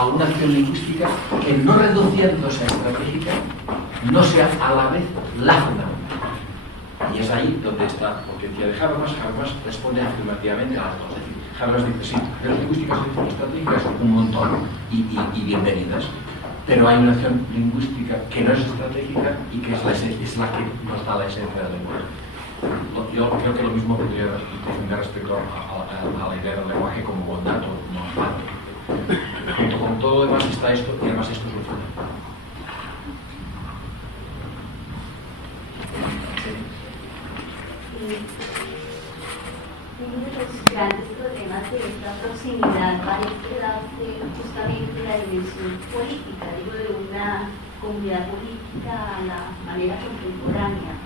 a una acción lingüística que, no reduciéndose a estratégica, no sea a la vez la fundamental. Y es ahí donde está, porque decía de Habermas responde afirmativamente a las dos. Es decir, Habermas dice, sí, las lingüísticas estratégicas un montón y bienvenidas, pero hay una acción lingüística que no es estratégica y que es la que nos da la esencia del lenguaje. Yo creo que lo mismo podría defender respecto a la idea del lenguaje como bondad o no bondad. Junto con todo lo demás está esto, y además esto es lo fundamental. Uno de los grandes problemas de esta proximidad parece darse justamente la dimensión política, digo, de una comunidad política a la manera contemporánea,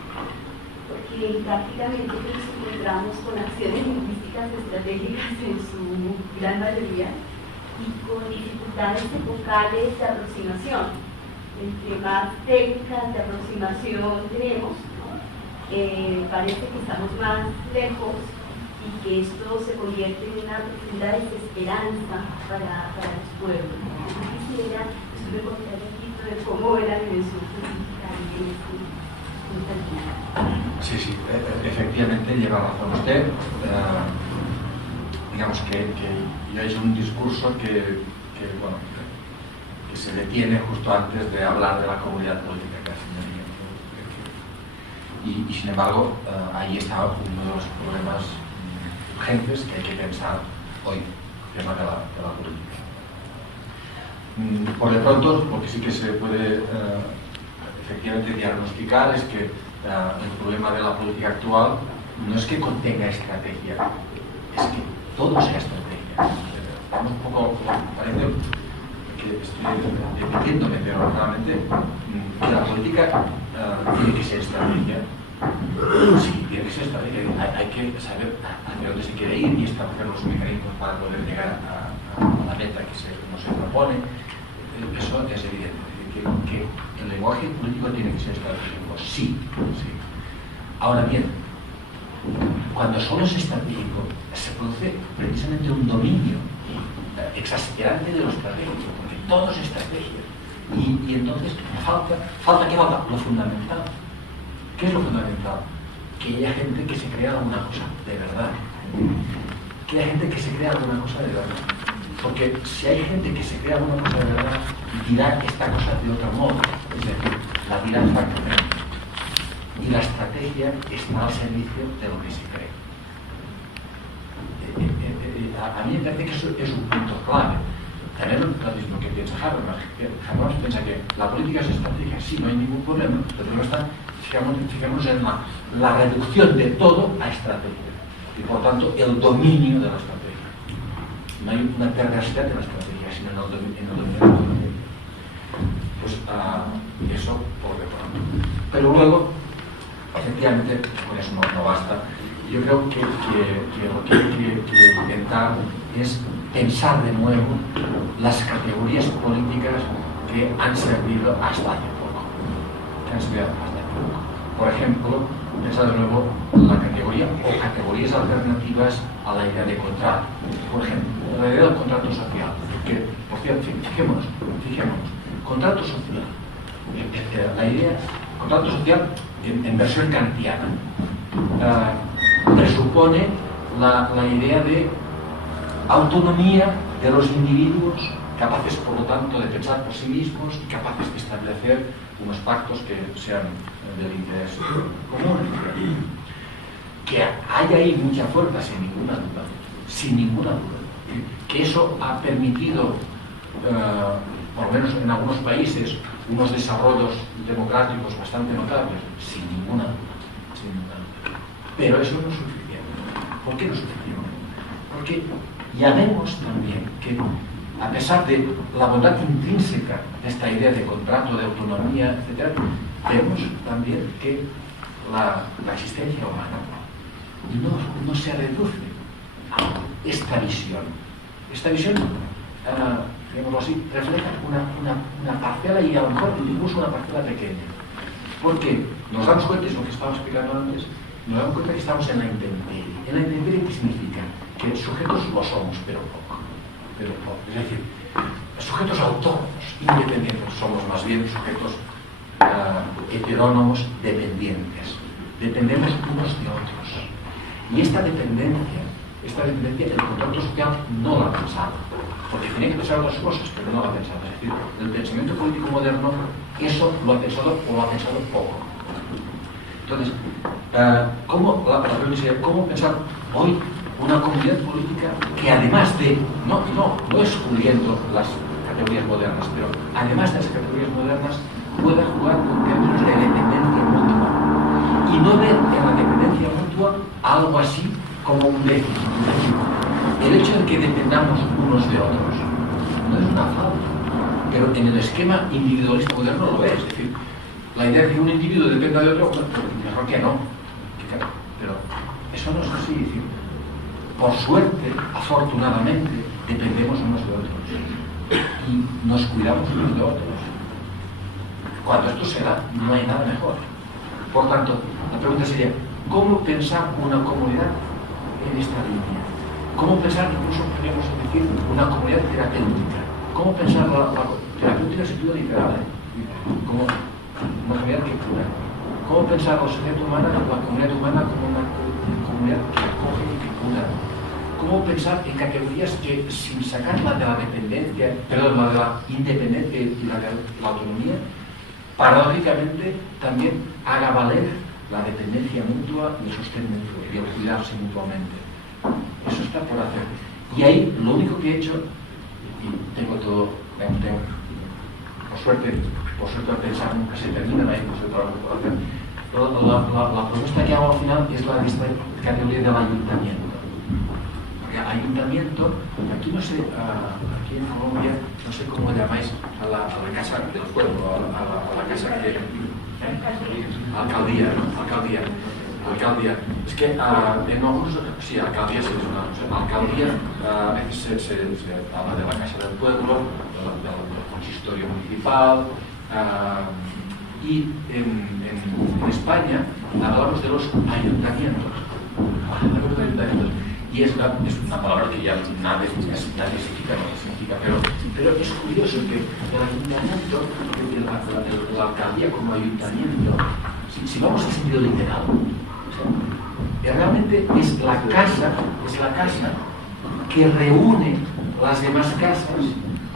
porque prácticamente nos encontramos con acciones lingüísticas estratégicas en su gran mayoría y con dificultades epocales de aproximación. Entre más técnicas de aproximación tenemos, parece que estamos más lejos y que esto se convierte en una profunda desesperanza para los pueblos. Yo quisiera que usted me contara un poquito de cómo ve la dimensión política en este sentido. Sí, efectivamente lleva razón usted. Digamos que ya es un discurso que se detiene justo antes de hablar de la comunidad política que hace y sin embargo ahí está uno de los problemas urgentes que hay que pensar hoy, que es la de la política. Por de pronto, porque sí que se puede efectivamente diagnosticar, es que el problema de la política actual no es que contenga estrategia, es que todo sea estrategia. Estamos un poco, parece que estoy repitiéndome, pero realmente la política tiene que ser estrategia. Sí, tiene que ser estrategia. Hay que saber hacia dónde se quiere ir y establecer los mecanismos para poder llegar a la meta que uno se propone. Eso es evidente. Que el lenguaje político tiene que ser estratégico. Sí. Ahora bien, cuando solo es estratégico, se produce precisamente un dominio exasperante de lo estratégico, porque todo es estrategia. Y entonces falta lo fundamental. ¿Qué es lo fundamental? Que haya gente que se crea alguna cosa de verdad. Que haya gente que se crea alguna cosa de verdad. Porque si hay gente que se crea alguna cosa de verdad, dirá esta cosa de otro modo. Es decir, la dirá francamente. Y la estrategia está al servicio de lo que se cree. A mí me parece que eso es un punto clave. También lo mismo que piensa Habermas. Habermas piensa que la política es estratégica, sí, no hay ningún problema, pero no está, fijémonos en la reducción de todo a estrategia. Y por tanto, el dominio de la estrategia. No hay una perversidad de la estrategia, sino en el dominio de la estrategia. Pues eso por de pronto. Pero luego, efectivamente, con eso no basta. Yo creo que lo que hay que intentar es pensar de nuevo las categorías políticas que han servido hasta hace poco. Por ejemplo, pensar de nuevo la categoría o categorías alternativas a la idea de contrato. Por ejemplo, la idea del contrato social. Que, por cierto, fijémonos, contrato social. La idea, contrato social en versión kantiana, presupone la idea de autonomía de los individuos, capaces por lo tanto de pensar por sí mismos y capaces de establecer unos pactos que sean del interés común. Que hay ahí mucha fuerza, sin ninguna duda. Que eso ha permitido, por lo menos en algunos países, unos desarrollos democráticos bastante notables, sin ninguna duda. Pero eso no es suficiente. ¿Por qué no es suficiente? Porque ya vemos también que, a pesar de la bondad intrínseca de esta idea de contrato, de autonomía, etc., vemos también que la existencia humana no se reduce a esta visión. Esta visión, digámoslo así, refleja una parcela y a lo mejor incluso una parcela pequeña. Porque nos damos cuenta, es lo que estaba explicando antes, nos damos cuenta que estamos en la intemperie. ¿En la intemperie qué significa? Que sujetos lo somos, pero poco. Es decir, sujetos autónomos, independientes, somos más bien sujetos heterónomos dependientes. Dependemos unos de otros. Y esta dependencia, el contrato social no la ha pensado. Porque tenía que pensar otras cosas, pero no la ha pensado. Es decir, el pensamiento político moderno, eso lo ha pensado o lo ha pensado poco. Entonces, ¿cómo pensar hoy una comunidad política que además de, no excluyendo las categorías modernas, pero además de las categorías modernas, pueda jugar con términos de dependencia mutua y no ver en la dependencia mutua algo así como un déficit? El hecho de que dependamos unos de otros no es una falta, pero en el esquema individualista moderno lo es. Es decir, la idea de que un individuo dependa de otro, mejor que no, pero eso no es así. Es decir, por suerte, afortunadamente, dependemos unos de otros y nos cuidamos unos de otros. Cuando esto se da, no hay nada mejor. Por tanto, la pregunta sería, ¿cómo pensar una comunidad en esta línea? ¿Cómo pensar, incluso podríamos decir, una comunidad terapéutica? ¿Cómo pensar la terapéutica en el sentido literal? Como una comunidad que cura. ¿Cómo pensar la sociedad humana, la comunidad humana como una comunidad que acoge y que cura? ¿Cómo pensar en categorías que, sin sacarla de la dependencia, perdón, la de la independencia y la de la autonomía, paradójicamente también haga valer la dependencia mutua y el sostén mutuo y el cuidarse mutuamente? Eso está por hacer. Y ahí lo único que he hecho, y tengo todo, por suerte pensar nunca se termina, hay por suerte algo por hacer, pero la propuesta que hago al final es la de esta categoría del ayuntamiento. Porque ayuntamiento, aquí no sé, aquí en Colombia, no sé cómo llamáis a la casa del pueblo, a la casa que... Alcaldía, ¿no? Alcaldía. Es que en algunos, sí, alcaldía sí es una alcaldía, se habla de la casa del pueblo, del consistorio municipal, y en España hablamos de los ayuntamientos. Y es una palabra que ya nadie significa, pero es curioso que el ayuntamiento, la alcaldía como ayuntamiento, si vamos en sentido literal, realmente es la casa que reúne las demás casas,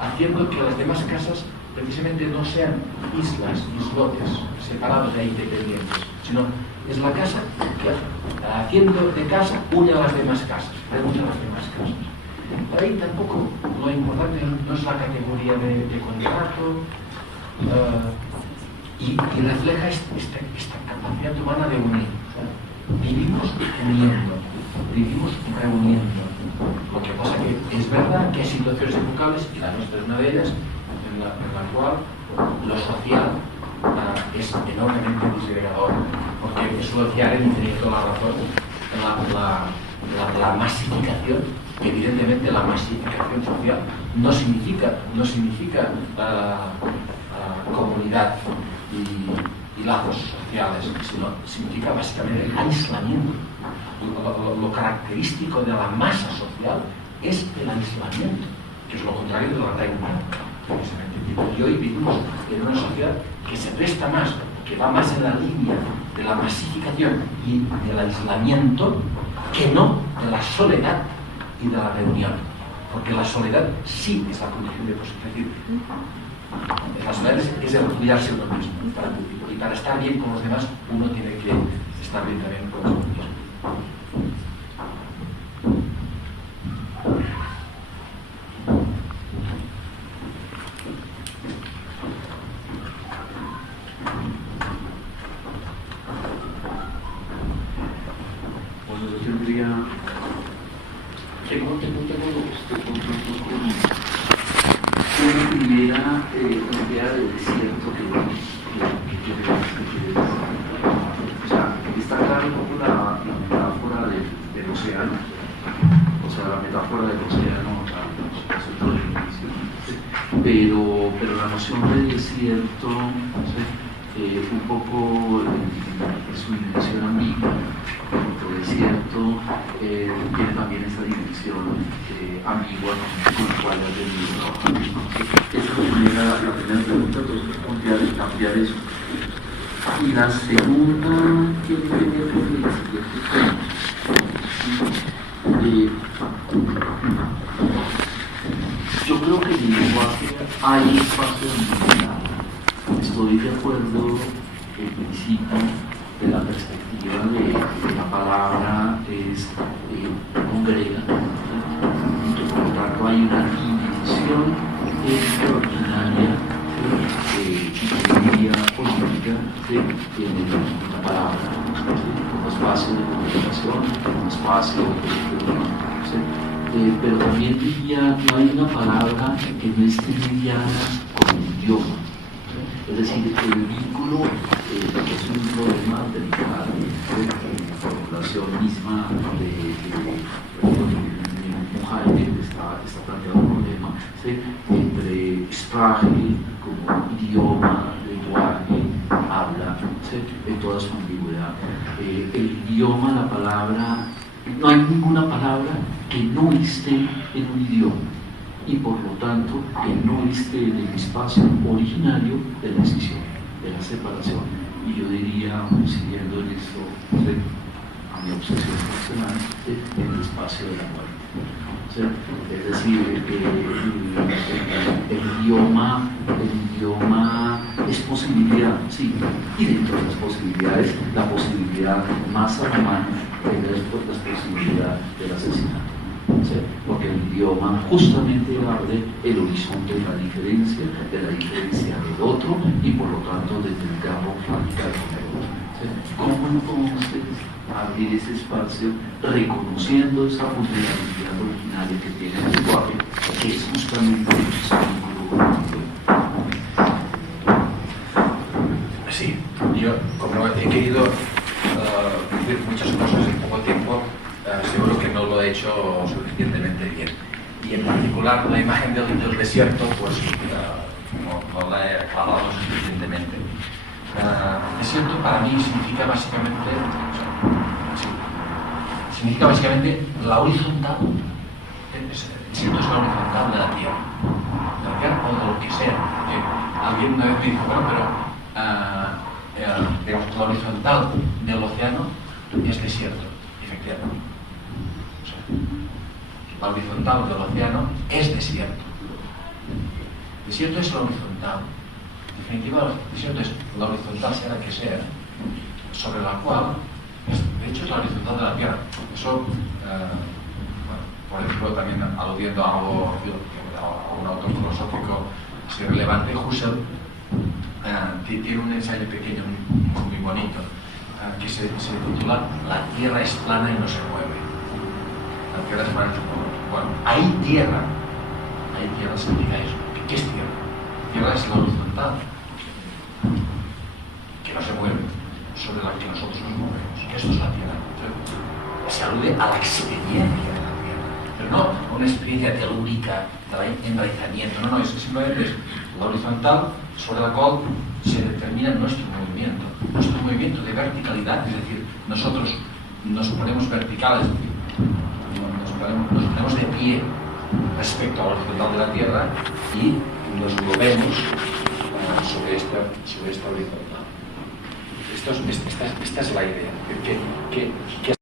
haciendo que las demás casas precisamente no sean islotes, separados e independientes, sino es la casa que, haciendo de casa, une a las demás casas, reúne a las demás casas. Por ahí tampoco lo importante no es la categoría de contrato, y refleja esta capacidad humana de unir. O sea, vivimos uniendo, vivimos reuniendo. Lo que pasa que es verdad que hay situaciones epocales, y la nuestra es una de ellas, en la cual lo social es enormemente disgregador, porque eso lo decía Aren y tenía toda la razón, la masificación, que evidentemente la masificación social no significa comunidad y lazos sociales, sino significa básicamente el aislamiento. Lo característico de la masa social es el aislamiento, que es lo contrario de la reunión, precisamente. Y hoy vivimos en una sociedad que se presta más, que va más en la línea de la masificación y del aislamiento, que no de la soledad y de la reunión. Porque la soledad sí es la condición de posición. Es decir, la soledad es el cuidarse uno mismo. Y para estar bien con los demás, uno tiene que estar bien también con uno mismo. Bueno, yo tendría... una primera idea del desierto que o sea, está claro un poco la metáfora del océano, o sea, la metáfora del océano, pero la noción de desierto, un poco en su dimensión ambigua, el desierto tiene también esa dimensión ambigua con la cual has venido trabajando. la primera pregunta, pues cambiar eso. Y la segunda tiene que ver con el siguiente tema. Yo creo que en el lenguaje hay espacio de unidad. Estoy de acuerdo en principio de la perspectiva de que la palabra es congrega, y que por lo tanto hay una dimensión extraordinaria de política en la palabra, un espacio de comunicación, un espacio de pero también diría que hay una palabra que no esté mediana con el idioma. Es decir, el vínculo es un problema delicado, la formulación misma de Jaime está planteando un problema, ¿sí? Entre Sprache como idioma, lenguaje, habla, ¿sí? En toda su ambigüedad. El idioma, la palabra, no hay ninguna palabra que no esté en un idioma, y por lo tanto que no esté en el espacio originario de la escisión, de la separación. Y yo diría, siguiendo en esto, ¿sí? A mi obsesión personal, ¿sí? En el espacio de la muerte. ¿Sí? Es decir, el idioma es posibilidad, sí, y dentro de las posibilidades, la posibilidad más a la mano es la posibilidad del asesinato. ¿Sí? Porque el idioma justamente abre el horizonte de la diferencia del otro, y por lo tanto del campo radical con el otro. ¿Sí? ¿Cómo no podemos abrir ese espacio reconociendo esa vulnerabilidad originaria que tiene el lenguaje, que es justamente el vínculo con el idioma? Sí, yo como he querido decir muchas cosas en poco tiempo, seguro que no lo he hecho suficientemente bien. Y en particular la imagen del desierto, pues no la he aclarado suficientemente. Desierto para mí significa básicamente la horizontal. El desierto es la horizontal de la tierra o de lo que sea. Alguien una vez me dijo, bueno, pero digamos, la horizontal del océano es desierto, efectivamente. La horizontal del océano es desierto. Desierto es la horizontal. En definitiva, el desierto es la horizontal, sea la que sea, sobre la cual, de hecho, es la horizontal de la Tierra. Eso, bueno, por ejemplo, también aludiendo a un autor filosófico así relevante, Husserl tiene un ensayo pequeño muy bonito que se titula La Tierra es plana y no se mueve. La Tierra es plana y no se mueve. Bueno, hay tierra significa eso. ¿Qué es tierra? Tierra es la horizontal, que no se mueve, sobre la que nosotros nos movemos. Esto es la tierra. Se alude a la experiencia de la tierra, pero no a una experiencia telúrica de enraizamiento. No, simplemente es la horizontal sobre la cual se determina nuestro movimiento de verticalidad, es decir, nosotros nos ponemos verticales, nos ponemos de pie respecto a la horizontal de la tierra y nos movemos sobre esta horizontal. Esta es la idea. Que